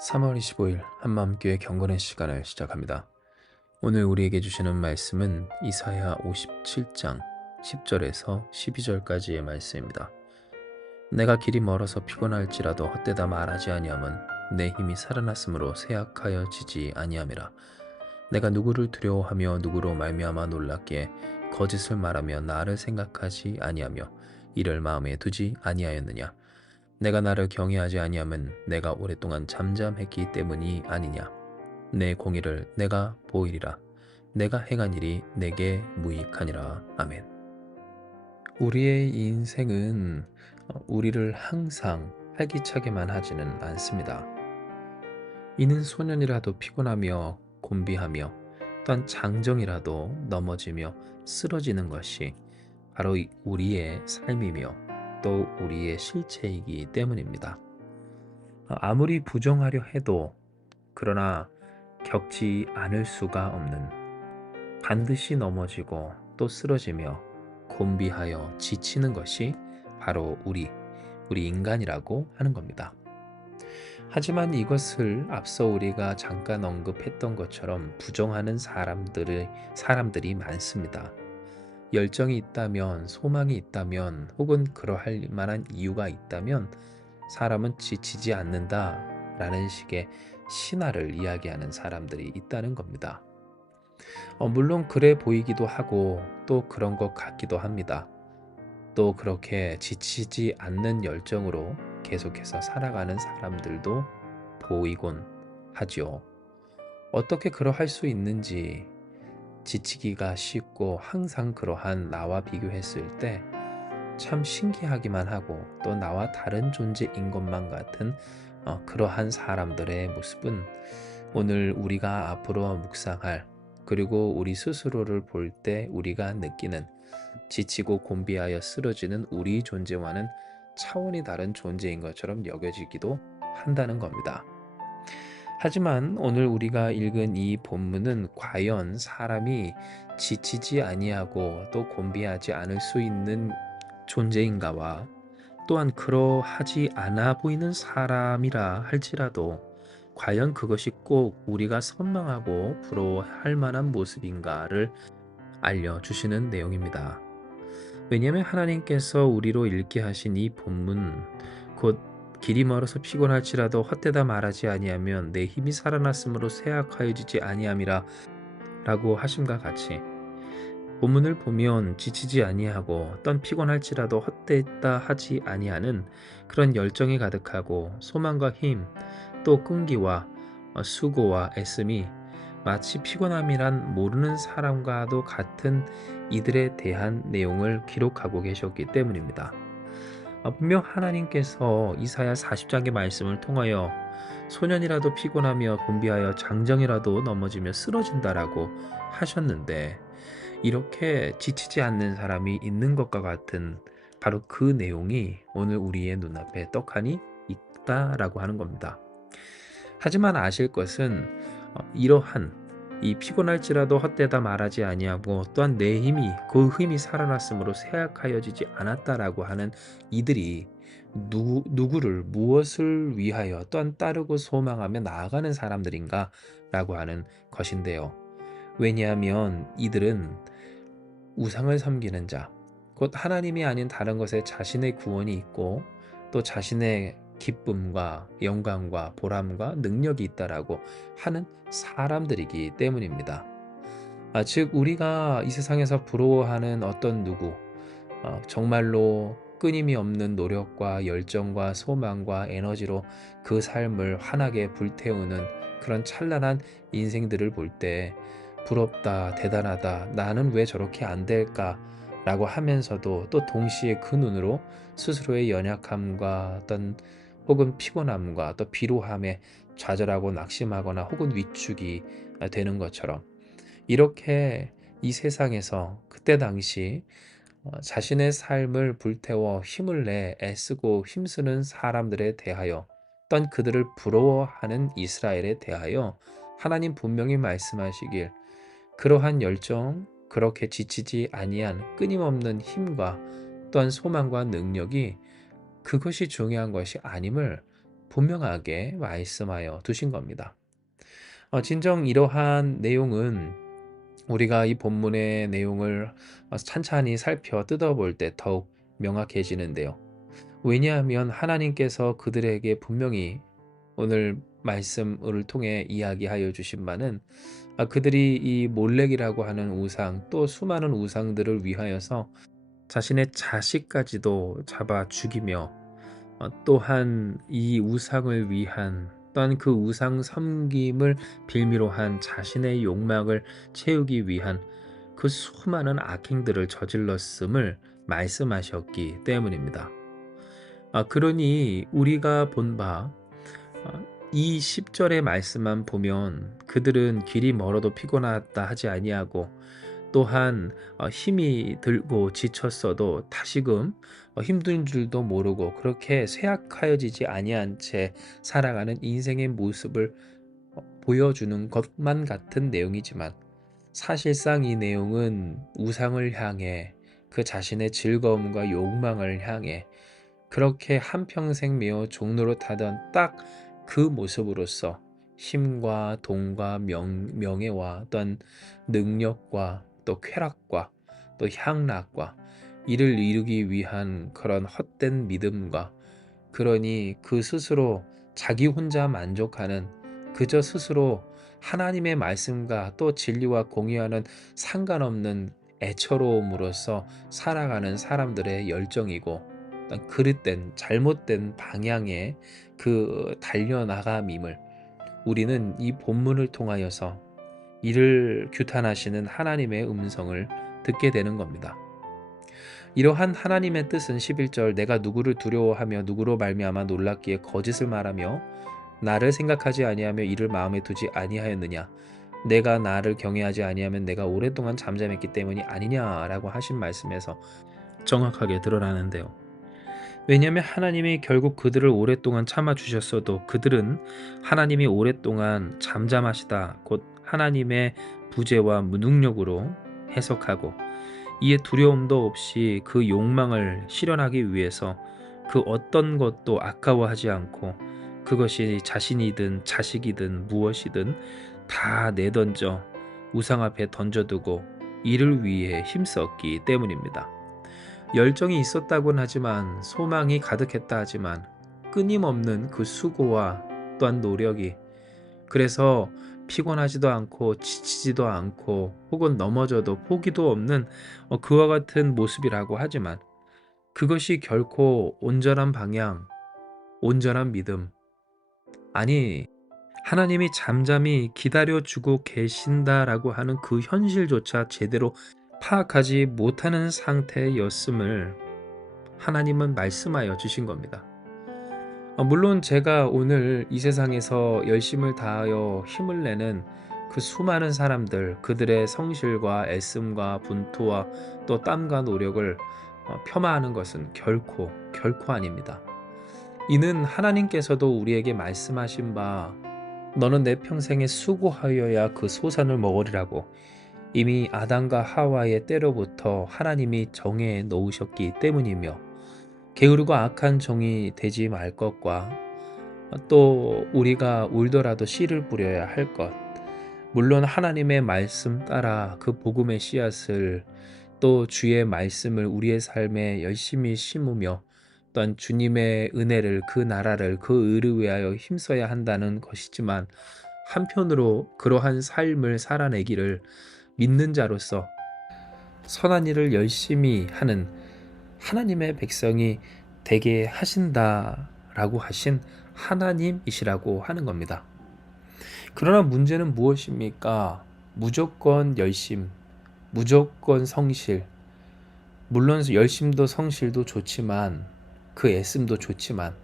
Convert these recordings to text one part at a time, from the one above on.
3월 25일 한마음교회 경건의 시간을 시작합니다. 오늘 우리에게 주시는 말씀은 이사야 57장 10절에서 12절까지의 말씀입니다. 내가 길이 멀어서 피곤할지라도 헛되다 말하지 아니함은 내 힘이 살아났으므로 쇠약하여지지 아니함이라. 내가 누구를 두려워하며 누구로 말미암아 놀랍기에 거짓을 말하며 나를 생각하지 아니하며 이를 마음에 두지 아니하였느냐. 내가 나를 경외하지 아니함은 내가 오랫동안 잠잠했기 때문이 아니냐. 내 공의를 내가 보이리라. 내가 행한 일이 내게 무익하니라. 아멘. 우리의 인생은 우리를 항상 활기차게만 하지는 않습니다. 이는 소년이라도 피곤하며 곤비하며 또한 장정이라도 넘어지며 쓰러지는 것이 바로 우리의 삶이며 또 우리의 실체이기 때문입니다. 아무리 부정하려 해도 그러나 겪지 않을 수가 없는, 반드시 넘어지고 또 쓰러지며 곤비하여 지치는 것이 바로 우리 인간이라고 하는 겁니다. 하지만 이것을 앞서 우리가 잠깐 언급했던 것처럼 부정하는 사람들이 많습니다. 열정이 있다면, 소망이 있다면, 혹은 그러할 만한 이유가 있다면 사람은 지치지 않는다라는 식의 신화를 이야기하는 사람들이 있다는 겁니다. 물론 그래 보이기도 하고 또 그런 것 같기도 합니다. 또 그렇게 지치지 않는 열정으로 계속해서 살아가는 사람들도 보이곤 하죠. 어떻게 그러할 수 있는지, 지치기가 쉽고 항상 그러한 나와 비교했을 때 참 신기하기만 하고 또 나와 다른 존재인 것만 같은 그러한 사람들의 모습은 오늘 우리가 앞으로 묵상할, 그리고 우리 스스로를 볼 때 우리가 느끼는 지치고 곤비하여 쓰러지는 우리 존재와는 차원이 다른 존재인 것처럼 여겨지기도 한다는 겁니다. 하지만 오늘 우리가 읽은 이 본문은 과연 사람이 지치지 아니하고 또 곤비하지 않을 수 있는 존재인가와, 또한 그러하지 않아 보이는 사람이라 할지라도 과연 그것이 꼭 우리가 선망하고 부러워할 만한 모습인가를 알려주시는 내용입니다. 왜냐하면 하나님께서 우리로 읽게 하신 이 본문, 곧 길이 멀어서 피곤할지라도 헛되다 말하지 아니하면 내 힘이 살아났으므로 쇠약하여지지 아니함이라 라고 하심과 같이, 본문을 보면 지치지 아니하고 떤 피곤할지라도 헛되다 하지 아니하는 그런 열정이 가득하고 소망과 힘, 또 끈기와 수고와 애씀이 마치 피곤함이란 모르는 사람과도 같은 이들에 대한 내용을 기록하고 계셨기 때문입니다. 분명 하나님께서 이사야 40장의 말씀을 통하여 소년이라도 피곤하며 곤비하여 장정이라도 넘어지며 쓰러진다라고 하셨는데, 이렇게 지치지 않는 사람이 있는 것과 같은 바로 그 내용이 오늘 우리의 눈앞에 떡하니 있다라고 하는 겁니다. 하지만 아실 것은 이러한 이 피곤할지라도 헛되다 말하지 아니하고 또한 내 힘이 그 힘이 살아났으므로 쇠약하여지지 않았다라고 하는 이들이 누구를 무엇을 위하여 또한 따르고 소망하며 나아가는 사람들인가 라고 하는 것인데요. 왜냐하면 이들은 우상을 섬기는 자, 곧 하나님이 아닌 다른 것에 자신의 구원이 있고 또 자신의 기쁨과 영광과 보람과 능력이 있다라고 하는 사람들이기 때문입니다. 즉 우리가 이 세상에서 부러워하는 어떤 누구, 정말로 끊임이 없는 노력과 열정과 소망과 에너지로 그 삶을 환하게 불태우는 그런 찬란한 인생들을 볼 때 부럽다, 대단하다, 나는 왜 저렇게 안 될까? 라고 하면서도 또 동시에 그 눈으로 스스로의 연약함과 어떤 혹은 피곤함과 또 피로함에 좌절하고 낙심하거나 혹은 위축이 되는 것처럼, 이렇게 이 세상에서 그때 당시 자신의 삶을 불태워 힘을 내 애쓰고 힘쓰는 사람들에 대하여, 떤 그들을 부러워하는 이스라엘에 대하여 하나님 분명히 말씀하시길, 그러한 열정, 그렇게 지치지 아니한 끊임없는 힘과 또한 소망과 능력이 그것이 중요한 것이 아님을 분명하게 말씀하여 두신 겁니다. 진정 이러한 내용은 우리가 이 본문의 내용을 찬찬히 살펴 뜯어볼 때 더욱 명확해지는데요. 왜냐하면 하나님께서 그들에게 분명히 오늘 말씀을 통해 이야기하여 주신 바는 그들이 이 몰렉이라고 하는 우상 또 수많은 우상들을 위하여서 자신의 자식까지도 잡아 죽이며 또한 이 우상을 위한 또한 그 우상 섬김을 빌미로 한 자신의 욕망을 채우기 위한 그 수많은 악행들을 저질렀음을 말씀하셨기 때문입니다. 그러니 우리가 본 바 이 10절의 말씀만 보면 그들은 길이 멀어도 피곤하다 하지 아니하고 또한 힘이 들고 지쳤어도 다시금 힘든 줄도 모르고 그렇게 쇠약하여지지 아니한 채 살아가는 인생의 모습을 보여주는 것만 같은 내용이지만 사실상 이 내용은 우상을 향해 그 자신의 즐거움과 욕망을 향해 그렇게 한평생 매어 종로로 타던 딱 그 모습으로서 힘과 돈과 명예와 또한 능력과 또 쾌락과 또 향락과 이를 이루기 위한 그런 헛된 믿음과 그러니 그 스스로 자기 혼자 만족하는 그저 스스로 하나님의 말씀과 또 진리와 공유하는 상관없는 애처로움으로써 살아가는 사람들의 열정이고 그릇된 잘못된 방향의 그 달려나감임을 우리는 이 본문을 통하여서 이를 규탄하시는 하나님의 음성을 듣게 되는 겁니다. 이러한 하나님의 뜻은 11절 내가 누구를 두려워하며 누구로 말미암아 놀랍기에 거짓을 말하며 나를 생각하지 아니하며 이를 마음에 두지 아니하였느냐 내가 나를 경외하지 아니하면 내가 오랫동안 잠잠했기 때문이 아니냐라고 하신 말씀에서 정확하게 드러나는데요. 왜냐하면 하나님이 결국 그들을 오랫동안 참아주셨어도 그들은 하나님이 오랫동안 잠잠하시다 곧 하나님의 부재와 무능력으로 해석하고 이에 두려움도 없이 그 욕망을 실현하기 위해서 그 어떤 것도 아까워하지 않고 그것이 자신이든 자식이든 무엇이든 다 내던져 우상 앞에 던져두고 이를 위해 힘썼기 때문입니다. 열정이 있었다곤 하지만 소망이 가득했다 하지만 끊임없는 그 수고와 또한 노력이 그래서 피곤하지도 않고 지치지도 않고 혹은 넘어져도 포기도 없는 그와 같은 모습이라고 하지만 그것이 결코 온전한 방향, 온전한 믿음 아니 하나님이 잠잠히 기다려주고 계신다라고 하는 그 현실조차 제대로 파악하지 못하는 상태였음을 하나님은 말씀하여 주신 겁니다. 물론 제가 오늘 이 세상에서 열심을 다하여 힘을 내는 그 수많은 사람들, 그들의 성실과 애씀과 분투와 또 땀과 노력을 폄하하는 것은 결코 아닙니다. 이는 하나님께서도 우리에게 말씀하신 바 너는 내 평생에 수고하여야 그 소산을 먹으리라고 이미 아담과 하와의 때로부터 하나님이 정해 놓으셨기 때문이며 게으르고 악한 종이 되지 말 것과 또 우리가 울더라도 씨를 뿌려야 할 것 물론 하나님의 말씀 따라 그 복음의 씨앗을 또 주의 말씀을 우리의 삶에 열심히 심으며 또한 주님의 은혜를 그 나라를 그 의를 위하여 힘써야 한다는 것이지만 한편으로 그러한 삶을 살아내기를 믿는 자로서 선한 일을 열심히 하는 하나님의 백성이 되게 하신다라고 하신 하나님이시라고 하는 겁니다. 그러나 문제는 무엇입니까? 무조건 열심, 무조건 성실. 물론 열심도 성실도 좋지만 그 애씀도 좋지만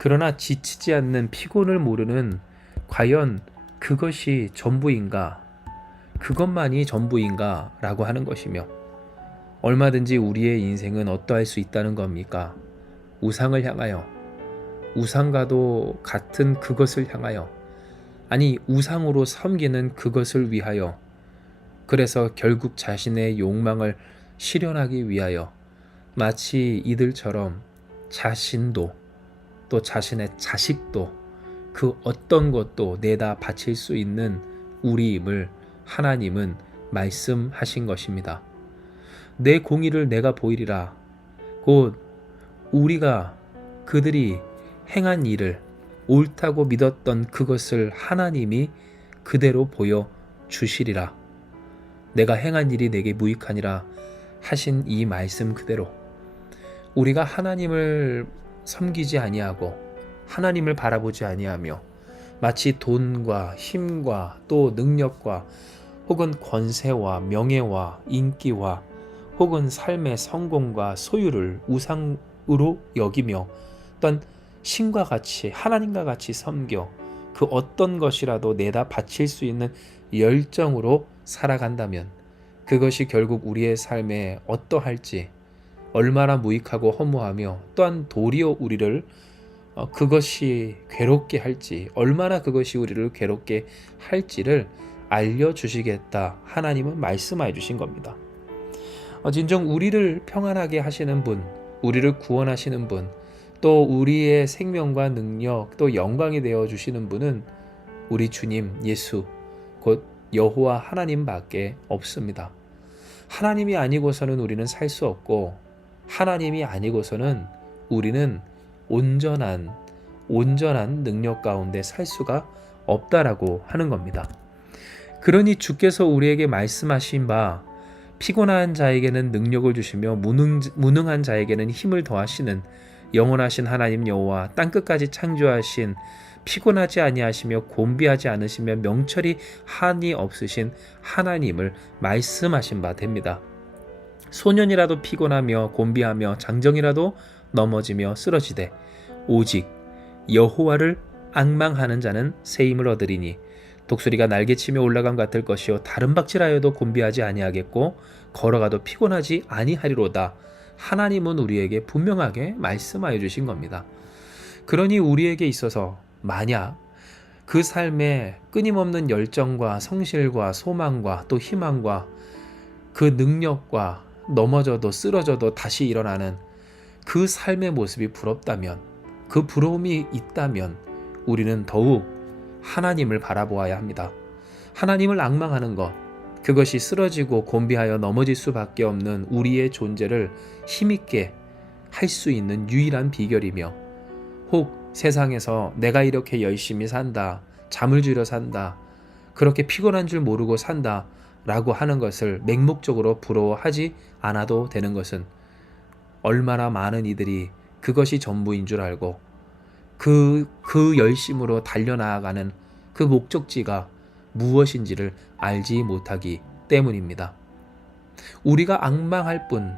그러나 지치지 않는 피곤을 모르는 과연 그것이 전부인가? 그것만이 전부인가? 라고 하는 것이며 얼마든지 우리의 인생은 어떠할 수 있다는 겁니까? 우상을 향하여 우상과도 같은 그것을 향하여 아니 우상으로 섬기는 그것을 위하여 그래서 결국 자신의 욕망을 실현하기 위하여 마치 이들처럼 자신도 또 자신의 자식도 그 어떤 것도 내다 바칠 수 있는 우리임을 하나님은 말씀하신 것입니다. 내 공의를 내가 보이리라. 곧 우리가 그들이 행한 일을 옳다고 믿었던 그것을 하나님이 그대로 보여 주시리라. 내가 행한 일이 내게 무익하니라 하신 이 말씀 그대로 우리가 하나님을 섬기지 아니하고 하나님을 바라보지 아니하며 마치 돈과 힘과 또 능력과 혹은 권세와 명예와 인기와 혹은 삶의 성공과 소유를 우상으로 여기며 또한 신과 같이 하나님과 같이 섬겨 그 어떤 것이라도 내다 바칠 수 있는 열정으로 살아간다면 그것이 결국 우리의 삶에 어떠할지 얼마나 무익하고 허무하며 또한 도리어 우리를 그것이 괴롭게 할지 얼마나 그것이 우리를 괴롭게 할지를 알려주시겠다 하나님은 말씀해 주신 겁니다. 진정 우리를 평안하게 하시는 분, 우리를 구원하시는 분, 또 우리의 생명과 능력 또 영광이 되어 주시는 분은 우리 주님 예수 곧 여호와 하나님밖에 없습니다. 하나님이 아니고서는 우리는 살 수 없고 하나님이 아니고서는 우리는 온전한 능력 가운데 살 수가 없다라고 하는 겁니다. 그러니 주께서 우리에게 말씀하신 바 피곤한 자에게는 능력을 주시며 무능한 자에게는 힘을 더하시는 영원하신 하나님 여호와 땅끝까지 창조하신 피곤하지 아니하시며 곤비하지 않으시며 명철이 한이 없으신 하나님을 말씀하신 바 됩니다. 소년이라도 피곤하며 곤비하며 장정이라도 넘어지며 쓰러지되 오직 여호와를 앙망하는 자는 새 힘을 얻으리니 독수리가 날개치며 올라감 같을 것이요 다른 박질하여도 곤비하지 아니하겠고 걸어가도 피곤하지 아니하리로다. 하나님은 우리에게 분명하게 말씀하여 주신 겁니다. 그러니 우리에게 있어서 만약 그 삶에 끊임없는 열정과 성실과 소망과 또 희망과 그 능력과 넘어져도 쓰러져도 다시 일어나는 그 삶의 모습이 부럽다면 그 부러움이 있다면 우리는 더욱 하나님을 바라보아야 합니다. 하나님을 앙망하는 것 그것이 쓰러지고 곤비하여 넘어질 수밖에 없는 우리의 존재를 힘있게 할 수 있는 유일한 비결이며 혹 세상에서 내가 이렇게 열심히 산다, 잠을 줄여 산다, 그렇게 피곤한 줄 모르고 산다 라고 하는 것을 맹목적으로 부러워하지 않아도 되는 것은 얼마나 많은 이들이 그것이 전부인 줄 알고 그 열심으로 달려나가는 그 목적지가 무엇인지를 알지 못하기 때문입니다. 우리가 앙망할 뿐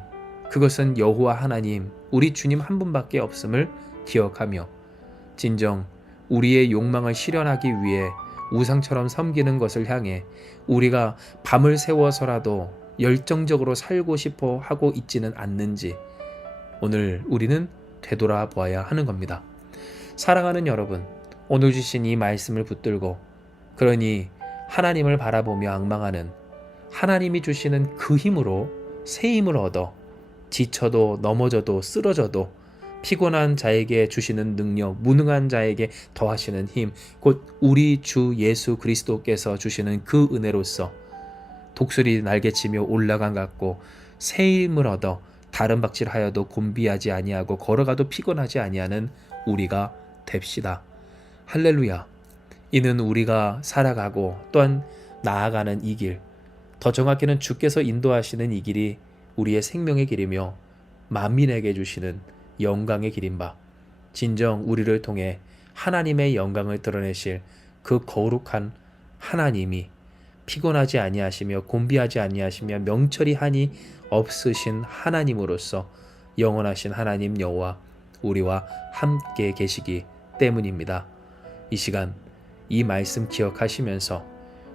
그것은 여호와 하나님 우리 주님 한 분밖에 없음을 기억하며 진정 우리의 욕망을 실현하기 위해 우상처럼 섬기는 것을 향해 우리가 밤을 새워서라도 열정적으로 살고 싶어 하고 있지는 않는지 오늘 우리는 되돌아보아야 하는 겁니다. 사랑하는 여러분, 오늘 주신 이 말씀을 붙들고 그러니 하나님을 바라보며 앙망하는 하나님이 주시는 그 힘으로 새 힘을 얻어 지쳐도 넘어져도 쓰러져도 피곤한 자에게 주시는 능력, 무능한 자에게 더하시는 힘, 곧 우리 주 예수 그리스도께서 주시는 그 은혜로서 독수리 날개치며 올라간 같고 새 힘을 얻어 다른 박질하여도 곤비하지 아니하고 걸어가도 피곤하지 아니하는 우리가 됩시다. 할렐루야. 이는 우리가 살아가고 또한 나아가는 이 길, 더 정확히는 주께서 인도하시는 이 길이 우리의 생명의 길이며 만민에게 주시는 영광의 길인 바 진정 우리를 통해 하나님의 영광을 드러내실 그 거룩한 하나님이 피곤하지 아니하시며 곤비하지 아니하시며 명철이 한이 없으신 하나님으로서 영원하신 하나님 여호와 우리와 함께 계시기 때문입니다. 이 시간 이 말씀 기억하시면서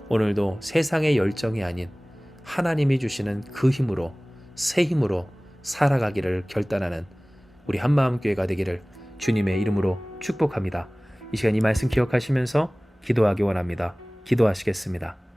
오늘도 세상의 열정이 아닌 하나님이 주시는 그 힘으로 새 힘으로 살아가기를 결단하는 우리 한마음교회가 되기를 주님의 이름으로 축복합니다. 이 시간 이 말씀 기억하시면서 기도하기 원합니다. 기도하시겠습니다.